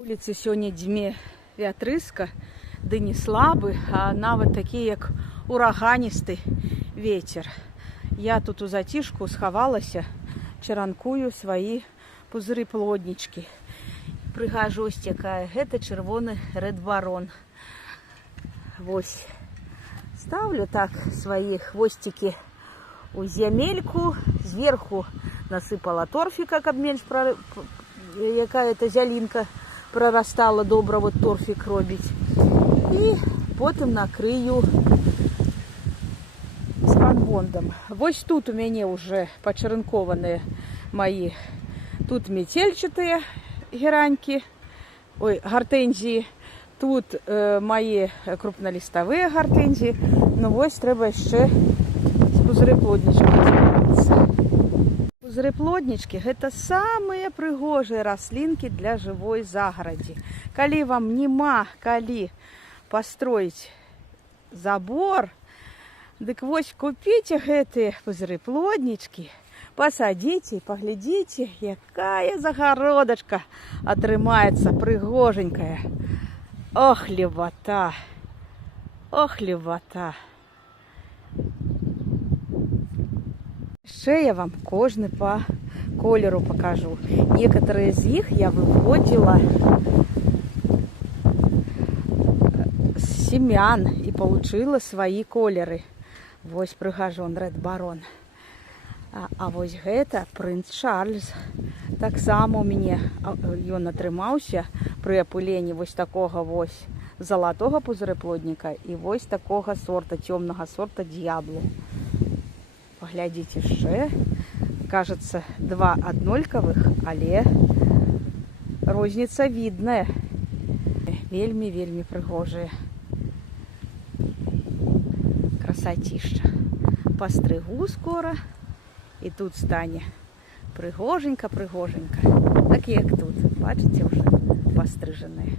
Вулицы сёння дзьме вятрыска, ды не слабы, а нават такі, як ураганісты вецер. Я тут у зацішку схавалася, чаранкую свае пузыры-плоднічкі. Прыгажосць якая, гэта чырвоны рэд-барон. Вось, ставлю так свае хвосцікі у зямельку, зверху насыпала торфіка, каб менш якая-то зялінка прорастала добра, вот торфик робіць. І потым накрыю спанбондом. Вось тут у мяне уже пачарынкованыя мои тут метельчатыя геранькі, гартэнзіі, тут мои крупнолистовые гартэнзіі. Ну вось трэба яшчэ з пузырыплоднічкамі. Пузырыплоднічкі – гэта самыя прыгожыя раслінкі для жывой загарадзі. Калі вам няма калі пастроіць забор, дык вось купіце гэтыя пузырыплоднічкі, пасадзіце і паглядзіце, якая загародачка атрымаецца прыгоженькая. Ох, левата! Ох, левата! Яшчэ я вам кожны по колеру покажу. Некоторые из них я выводила с семян и получила свои колеры. Вось прыгажон рэд-барон. А вось гэта прынц Чарльз. Таксама у мяне ён атрымаўся пры апыленні вось такога вось залатога пузырыплодніка і вось такога сорта, цёмнага сорта д'яблу. Поглядите яшчэ. Кажется, два аднолькавых, але розніца відная. Вельмі прыгожыя. Красотища. Постригу скоро. І тут стане прыгоженька. Так як тут. Бачите, уже постриженыя.